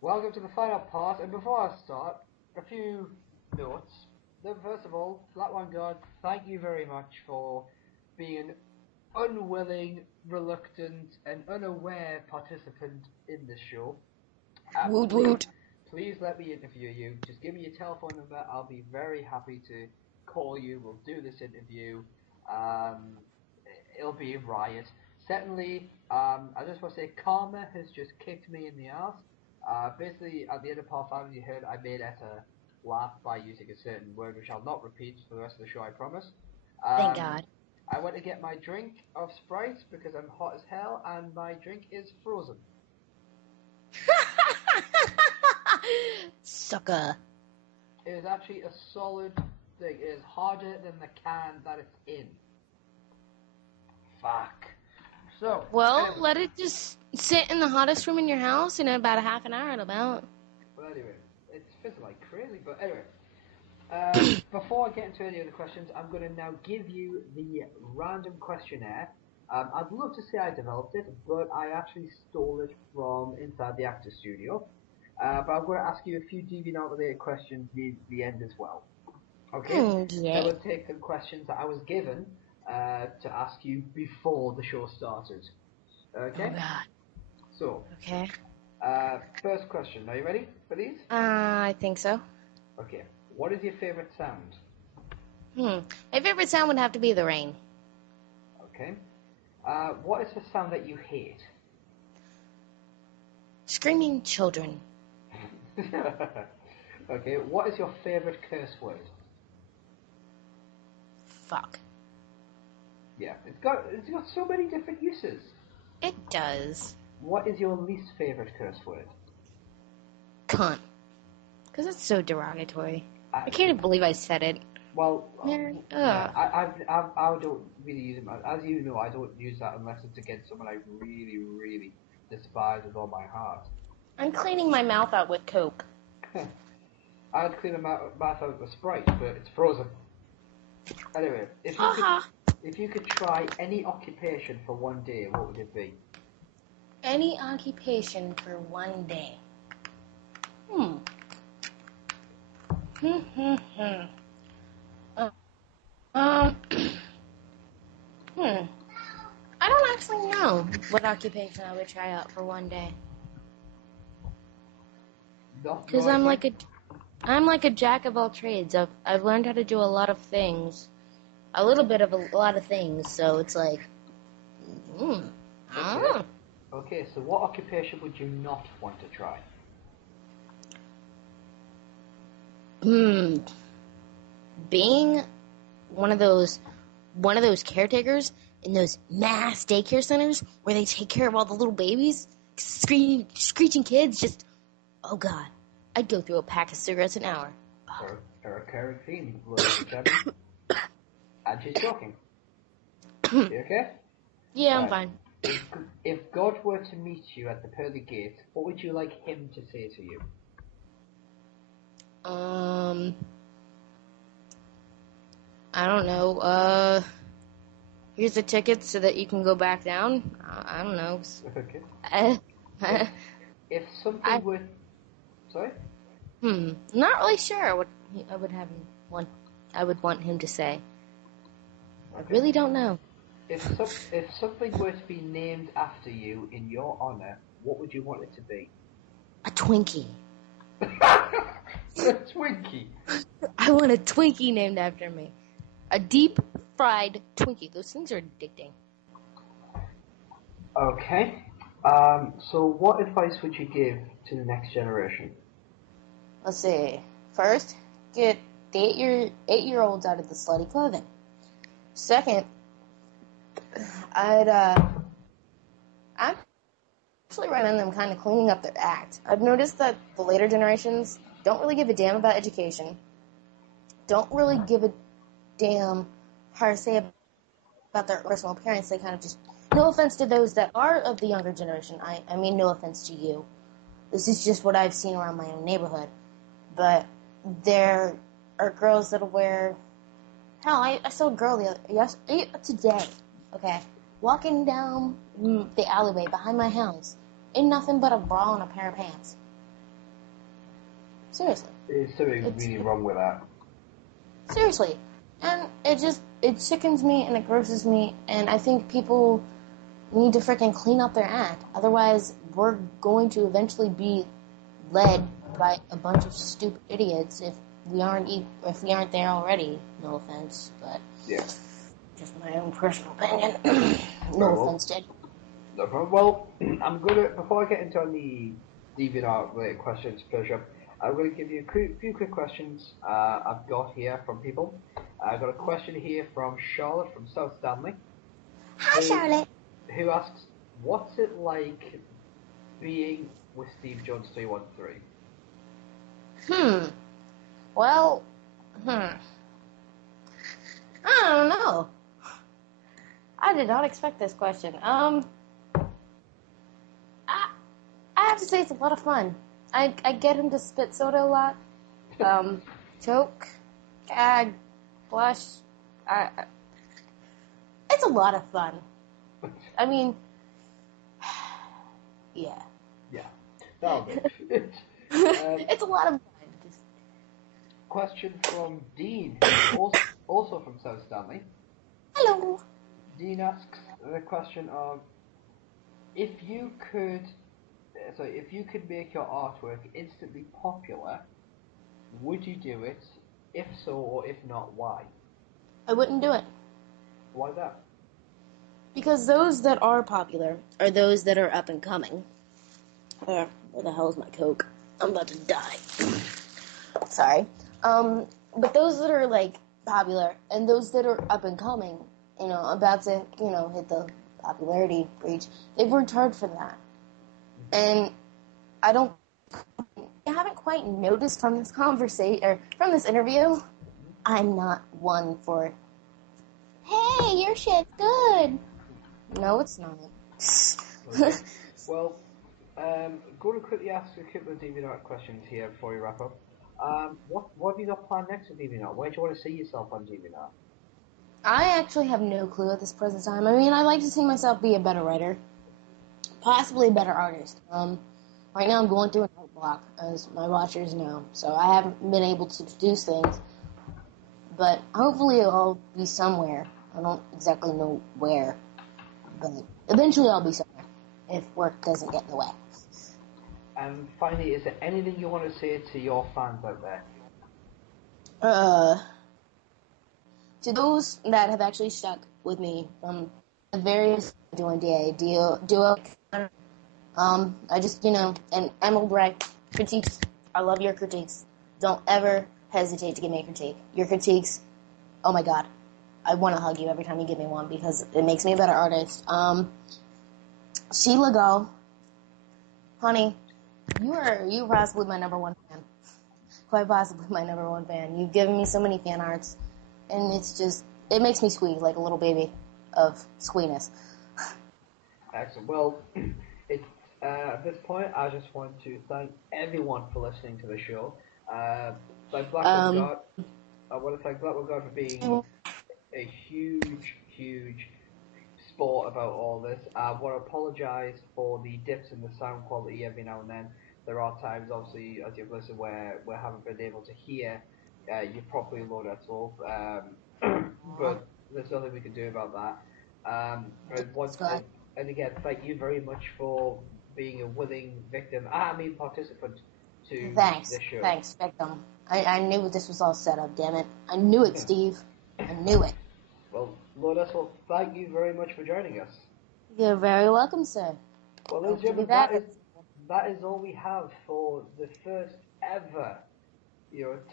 Welcome to the final part, and before I start, a few notes. First of all, Flat One God, thank you very much for being an unwilling, reluctant, and unaware participant in this show. Woot Please, woot. please let me interview you. Just give me your telephone number. I'll be very happy to call you. We'll do this interview. Um, it'll be a riot. Secondly, I just want to say karma has just kicked me in the ass. Basically, at the end of part 5, as you heard, I made Etta laugh by using a certain word, which I'll not repeat for the rest of the show, I promise. Thank God. I went to get my drink of Sprite because I'm hot as hell, and my drink is frozen. Sucker. It is actually a solid thing. It is harder than the can that it's in. Fuck. So. Well, anyway, let it just sit in the hottest room in your house in about a half an hour. About. Well, anyway, it's fizzing like crazy. But anyway, before I get into any of the questions, I'm going to now give you the random questionnaire. I'd love to say I developed it, but I actually stole it from inside the actor studio. But I'm going to ask you a few DeviantArt-related questions near the end as well. Okay? Yeah. So we'll take some questions that I was given to ask you before the show started. Okay? Oh God. So, Okay. first question. Are you ready for these? I think so. Okay. What is your favorite sound? My favorite sound would have to be the rain. Okay. What is the sound that you hate? Screaming children. Okay. What is your favorite curse word? Fuck. Yeah, it's got so many different uses. It does. What is your least favorite curse word? Cunt. Because it's so derogatory. I can't even believe I said it. Well, Man, yeah, I don't really use it. As you know, I don't use that unless it's against someone I really, really despise with all my heart. I'm cleaning my mouth out with Coke. I'd clean my mouth out with Sprite, but it's frozen. Anyway, if you could try any occupation for one day, what would it be? Any occupation for one day. I don't actually know what occupation I would try out for one day. Because I'm like a jack of all trades. I've learned how to do a lot of things, a little bit of a lot of things. So it's like, I don't know. Okay, so what occupation would you not want to try? Being one of those caretakers in those mass daycare centers where they take care of all the little babies, screeching kids. Just, oh God, I'd go through a pack of cigarettes an hour. Or a caring theme, I'm just joking. You okay? Yeah, I'm fine. If God were to meet you at the pearly gate, what would you like him to say to you? I don't know. Here's the ticket so that you can go back down. I don't know. Okay. If something were... Sorry? Not really sure what I would want him to say. Okay. I really don't know. If something were to be named after you in your honor, what would you want it to be? A Twinkie. A Twinkie? I want a Twinkie named after me. A deep-fried Twinkie. Those things are addicting. Okay. So what advice would you give to the next generation? Let's see. First, get the 8-year-olds out of the slutty clothing. Second, I'm actually recommend them kind of cleaning up their act. I've noticed that the later generations don't really give a damn about education. Don't really give a damn how to say about their personal appearance. They kind of just, no offense to those that are of the younger generation. I mean no offense to you. This is just what I've seen around my own neighborhood. But there are girls that'll wear, hell, I saw a girl today, okay, walking down the alleyway behind my house in nothing but a bra and a pair of pants. Seriously. There's something really wrong with that. Seriously. And it sickens me and it grosses me, and I think people need to freaking clean up their act. Otherwise, we're going to eventually be led by a bunch of stupid idiots if we aren't there already. No offense, but yeah, just my own personal opinion. No offense, Jed. No problem. Well, I'm gonna before I get into the DeviantArt related questions, pleasure. I'm going to give you a few quick questions I've got here from people. I've got a question here from Charlotte from South Stanley. Hi, Charlotte. Who asks, what's it like being with Steve Jones 313? Well, I don't know. I did not expect this question. I have to say it's a lot of fun. I get him to spit soda a lot. Choke, gag, blush. It's a lot of fun. I mean, yeah. Yeah, that'll do. It's a lot of fun. Question from Dean, also from South Stanley. Hello. Dean asks the question of, if you could make your artwork instantly popular, would you do it? If so, or if not, why? I wouldn't do it. Why that? Because those that are popular are those that are up and coming. Where the hell is my Coke? I'm about to die. Sorry. But those that are, like, popular and those that are up and coming, about to, hit the popularity reach, they've worked hard for that. And I haven't quite noticed from this conversation, or from this interview, I'm not one for, hey, your shit's good. No, it's not. Okay. Well, going to quickly ask a couple of DeviantArt questions here before we wrap up. What have you got planned next with DeviantArt? Where do you want to see yourself on DeviantArt? I actually have no clue at this present time. I mean, I'd like to see myself be a better writer. Possibly a better artist. Right now I'm going through an art block, as my watchers know, so I haven't been able to produce things. But hopefully I'll be somewhere. I don't exactly know where, but eventually I'll be somewhere, if work doesn't get in the way. And finally, is there anything you want to say to your fans out there? To those that have actually stuck with me from the various doing duo, I just, and Emerald Bright, critiques, I love your critiques. Don't ever hesitate to give me a critique. Your critiques, oh my god, I want to hug you every time you give me one because it makes me a better artist. Sheila Go, honey, you're possibly my number one fan. Quite possibly my number one fan. You've given me so many fan arts, and it makes me squeak like a little baby of squeeness. Excellent. Well, at this point, I just want to thank everyone for listening to the show. Thank Blackwood God. I want to thank Blackwood God for being a huge sport about all this. I want to apologise for the dips in the sound quality every now and then. There are times, obviously, as you've listened, where we haven't been able to hear you properly, LoneSWolf. But there's nothing we can do about that. And again, thank you very much for being a willing participant to this show. Thanks, victim. I knew this was all set up, damn it. I knew it, Steve. I knew it. Well, LoneSWolf, thank you very much for joining us. You're very welcome, sir. Well, ladies and gentlemen, that is all we have for the first ever,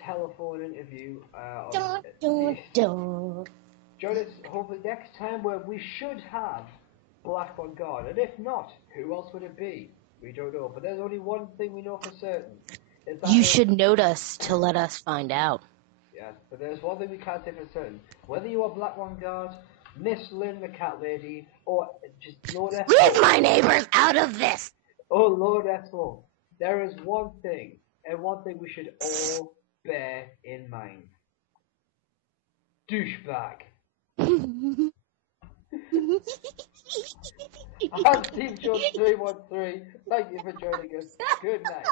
telephone interview. Join us hopefully next time where we should have Black on Guard, and if not, who else would it be? We don't know, but there's only one thing we know for certain. You should note us to let us find out. Yes, but there's one thing we can't say for certain. Whether you are Black One Guard, Miss Lynn the Cat Lady, or just LoneSWolf. Leave my neighbors out of this! Oh, LoneSWolf. There is one thing, and one thing we should all bear in mind. Douchebag. I'm Steve Jones 313. Thank you for joining us. Good night.